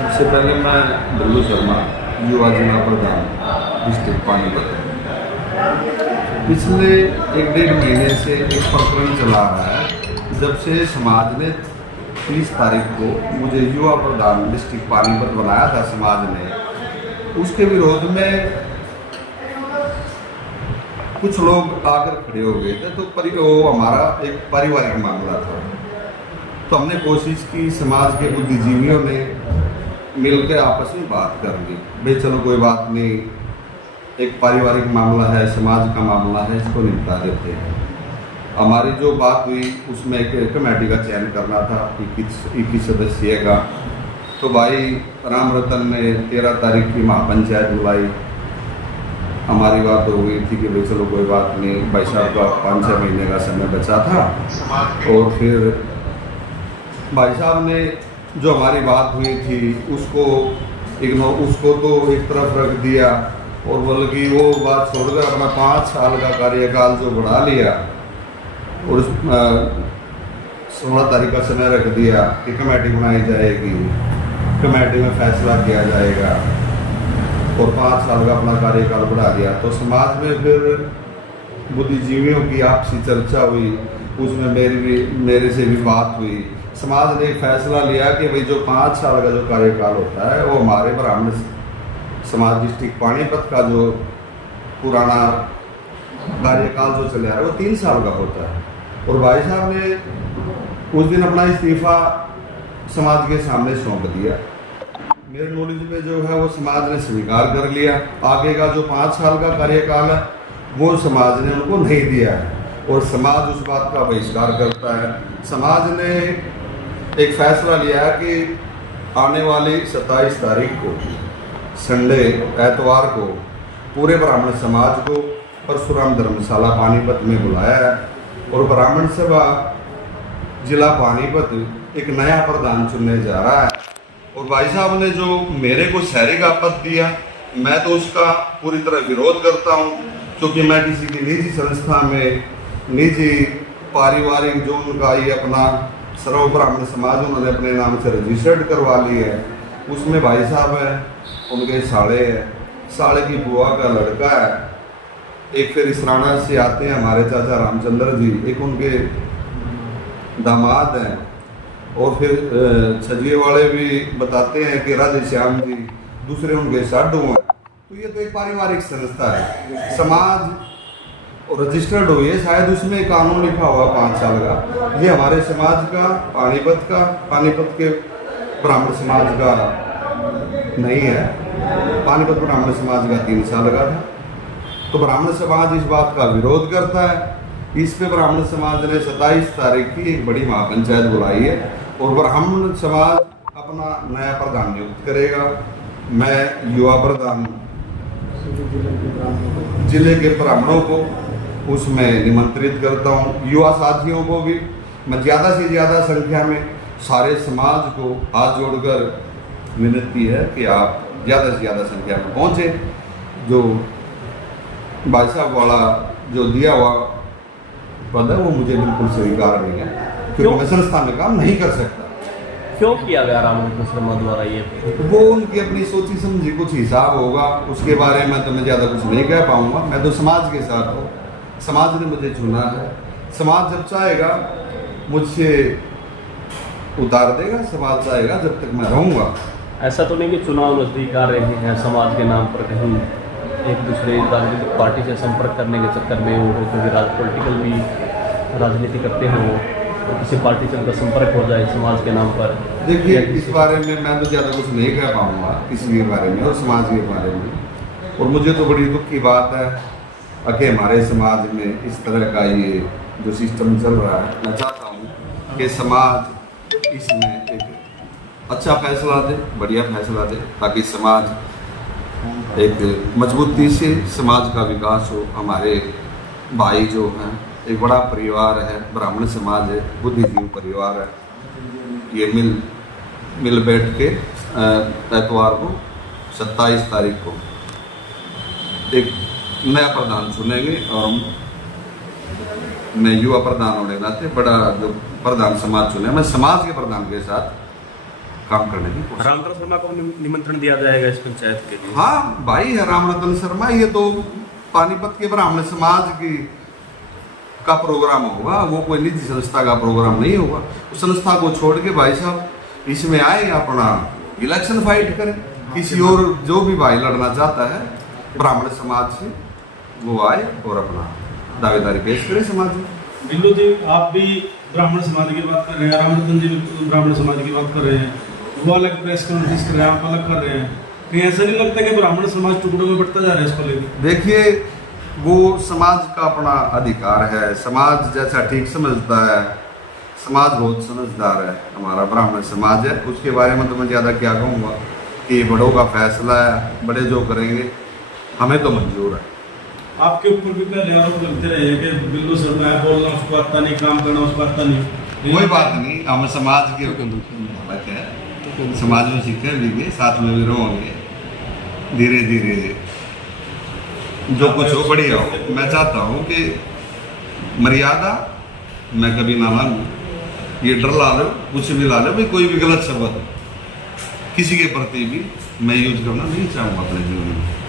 सबसे पहले मैं डल्लू शर्मा, युवा जिला प्रधान, डिस्ट्रिक्ट पानीपत। पिछले 1-1.5 महीने से एक प्रकरण चला रहा है। जब से समाज ने 30 तारीख को मुझे युवा प्रधान डिस्ट्रिक्ट पानीपत बनाया था समाज ने, उसके विरोध में कुछ लोग आकर खड़े हो गए थे। तो वो हमारा एक पारिवारिक मामला था। तो हमने कोशिश की, समाज के बुद्धिजीवियों ने मिलकर आपस में बात कर ली, भाई चलो कोई बात नहीं, एक पारिवारिक मामला है, समाज का मामला है, इसको निपटा देते हैं। हमारी जो बात हुई उसमें एक कमेटी का चयन करना था 21 सदस्यीय का। तो भाई राम रतन ने 13 तारीख की महापंचायत बुलाई। हमारी बात हो गई थी कि भाई चलो कोई बात नहीं, भाई साहब का 5-6 महीने का समय बचा था। और फिर भाई साहब ने जो हमारी बात हुई थी उसको तो एक तरफ रख दिया, और बल्कि वो बात छोड़कर अपना 5 साल का कार्यकाल जो बढ़ा लिया और 16 तारीख का समय रख दिया कि कमेटी बनाई जाएगी, कमेटी में फैसला किया जाएगा, और 5 साल का अपना कार्यकाल बढ़ा दिया। तो समाज में फिर बुद्धिजीवियों की आपसी चर्चा हुई, उसमें मेरे से भी बात हुई। समाज ने फैसला लिया कि भाई जो 5 साल का जो कार्यकाल होता है वो हमारे ब्राह्मण समाज डिस्ट्रिक्ट पानीपत का जो पुराना कार्यकाल जो चला है वो 3 साल का होता है। और भाई साहब ने उस दिन अपना इस्तीफा समाज के सामने सौंप दिया। मेरे नॉलेज में जो है वो समाज ने स्वीकार कर लिया। आगे का जो 5 साल का कार्यकाल है वो समाज ने उनको नहीं दिया है, और समाज उस बात का बहिष्कार करता है। समाज ने एक फैसला लिया कि आने वाली 27 तारीख को संडे एतवार को पूरे ब्राह्मण समाज को परशुराम धर्मशाला पानीपत में बुलाया है, और ब्राह्मण सभा जिला पानीपत एक नया प्रधान चुनने जा रहा है। और भाई साहब ने जो मेरे को शहरी का पद दिया, मैं तो उसका पूरी तरह विरोध करता हूँ, क्योंकि मैं किसी की निजी संस्था में निजी पारिवारिक जो उनका ये अपना सर्व ब्राह्मण समाज उन्होंने अपने नाम से रजिस्टर्ड करवा ली है, उसमें भाई साहब है, उनके साले है, साले की बुआ का लड़का है, एक फिर इसराना से आते हैं हमारे चाचा रामचंद्र जी, एक उनके दामाद हैं, और फिर छजिए वाले भी बताते हैं कि राधे श्याम जी, दूसरे उनके साधु हैं। तो ये तो एक पारिवारिक संस्था है, समाज रजिस्टर्ड हुई है, शायद उसमें कानून लिखा हुआ 5 साल का। ये हमारे समाज का पानीपत के ब्राह्मण समाज का नहीं है। पानीपत ब्राह्मण समाज का 3 साल का था। तो ब्राह्मण समाज इस बात का विरोध करता है। इस पे ब्राह्मण समाज ने 27 तारीख की एक बड़ी महापंचायत बुलाई है, और ब्राह्मण समाज अपना नया प्रधान नियुक्त करेगा। मैं युवा प्रधान जिले के ब्राह्मणों को उसमें निमंत्रित करता हूँ, युवा साथियों को भी। मैं ज़्यादा से ज़्यादा संख्या में सारे समाज को हाथ जोड़कर विनती है कि आप ज़्यादा से ज़्यादा संख्या में पहुँचे। जो भाई साहब वाला जो दिया हुआ पद है वो मुझे बिल्कुल स्वीकार नहीं है, क्योंकि मैं संस्था में काम नहीं कर सकता। क्यों किया गया राम रतन शर्मा द्वारा ये? वो उनकी अपनी सोची समझी कुछ हिसाब होगा, उसके बारे में तो मैं ज़्यादा कुछ नहीं कह पाऊँगा। मैं तो समाज के साथ हूँ, समाज ने मुझे चुना है। समाज जब चाहेगा मुझसे उतार देगा, समाज चाहेगा जब तक मैं रहूँगा। ऐसा तो नहीं कि चुनाव नज़दीक आ रहे हैं, समाज के नाम पर कहीं एक दूसरे राजनीतिक पार्टी से संपर्क करने के चक्कर में वो क्योंकि पॉलिटिकल भी राजनीति करते हैं वो, तो किसी पार्टी से उनका संपर्क हो जाए समाज के नाम पर? देखिए, इस बारे में मैं तो ज़्यादा कुछ नहीं कह पाऊँगा, किसी के बारे में और समाज के बारे में। और मुझे तो बड़ी दुख की बात है कि हमारे समाज में इस तरह का ये जो सिस्टम चल रहा है। मैं चाहता हूँ कि समाज इसमें एक अच्छा फैसला दे, बढ़िया फैसला दे, ताकि समाज एक मजबूती से समाज का विकास हो। हमारे भाई जो हैं, एक बड़ा परिवार है, ब्राह्मण समाज है, बुद्धिजीवी परिवार है, ये मिल बैठ के एतवार को 27 तारीख को एक नया प्रधान चुनेंगे। और मैं युवा प्रधान होने के नाते बड़ा जो प्रधान समाज चुने, मैं समाज के प्रधान के साथ काम करने की कोशिश। रामरतन शर्मा को निमंत्रण दिया जाएगा इस पंचायत के लिए? हाँ भाई है रामरतन शर्मा, ये तो पानीपत के ब्राह्मण समाज की का प्रोग्राम होगा, वो कोई निजी संस्था का प्रोग्राम नहीं होगा। उस संस्था को छोड़ के भाई साहब इसमें आए, अपना इलेक्शन फाइट करें। किसी और जो भी भाई लड़ना चाहता है ब्राह्मण समाज से, वो आए और अपना दावेदारी पेश करे समाज में। बिल्लू जी, आप भी ब्राह्मण समाज की बात कर रहे हैं, रामरतन जी भी ब्राह्मण समाज की बात कर रहे हैं, वो अलग प्रेस कॉन्फ्रेंस कर रहे हैं, आप अलग कर रहे हैं। कहीं ऐसा नहीं लगता कि ब्राह्मण समाज टुकड़ों में बढ़ता जा रहा है इसको लेकर? देखिए, वो समाज का अपना अधिकार है, समाज जैसा ठीक समझता है। समाज बहुत समझदार है, हमारा ब्राह्मण समाज है, उसके बारे में तो मैं ज़्यादा क्या कहूँगा कि बड़ों का फैसला है, बड़े जो करेंगे हमें तो मंजूर है। आपके ऊपर भी पहले आरोप लगते रहे हैं कि बिल्लू शर्मा है, बोलना उसको आता नहीं, काम करना उसको आता नहीं। कोई बात नहीं, हम समाज के है, समाज में सीखे भी, साथ में भी रहेंगे, धीरे धीरे जो कुछ हो बढ़िया हो। मैं चाहता हूँ कि मर्यादा मैं कभी ना मांगू, ये डर ला लो, कुछ भी ला लो भाई, कोई भी गलत शब्द किसी के प्रति भी मैं यूज करना नहीं चाहूँगा अपने जीवन में।